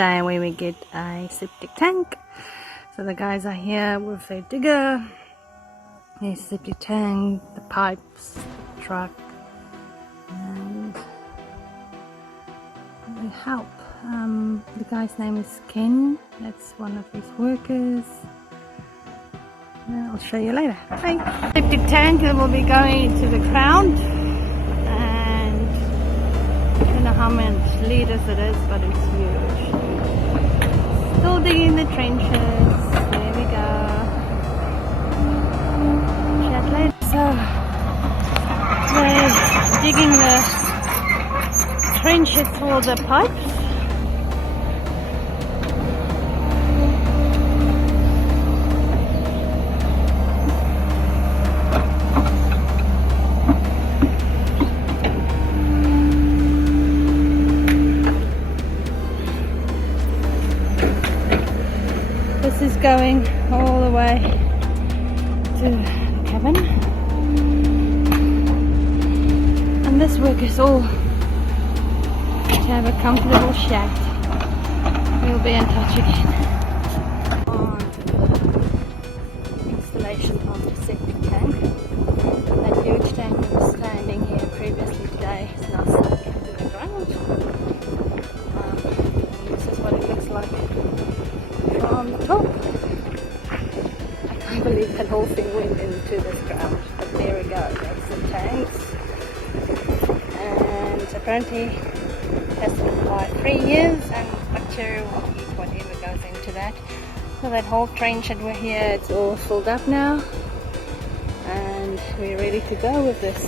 day where we get a septic tank. So the guys are here with their digger, their septic tank, the pipes, the truck, and they help. The guy's name is Ken, that's one of his workers. I'll show you later. Bye. Septic tank will be going into the ground, and I don't know how many liters it is, but it's huge. Still digging the trenches. There we go. Chat later. So they're digging the trenches for the pipes. This is going all the way to the cabin, and this work is all to have a comfortable shack. We'll be in touch again on the installation of the septic tank. That huge tank that was standing here previously today is now sunk into the ground. And this is what it looks like from the top. I can't believe that whole thing went into this ground, but there we go, that's the tanks. And apparently it has been for 3 years, and bacteria will eat whatever goes into that. So that whole trench that we're here, it's all filled up now, and we're ready to go with this.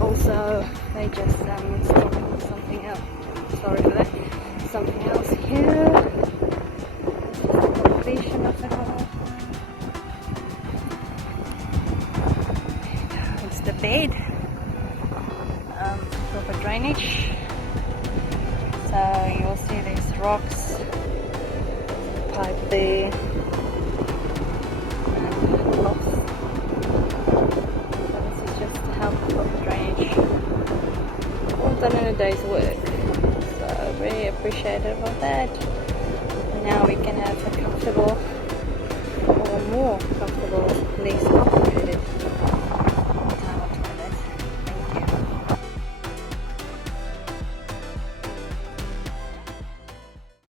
Also, they just installed something else. Sorry for that. Something else here. Completion of it all. It's the bed. Proper drainage. So you'll see these rocks, pipe there, and blocks. So this is just to help with the drainage. All done in a day's work. So very appreciative of that. And now we can have a comfortable, or more comfortable, lease operated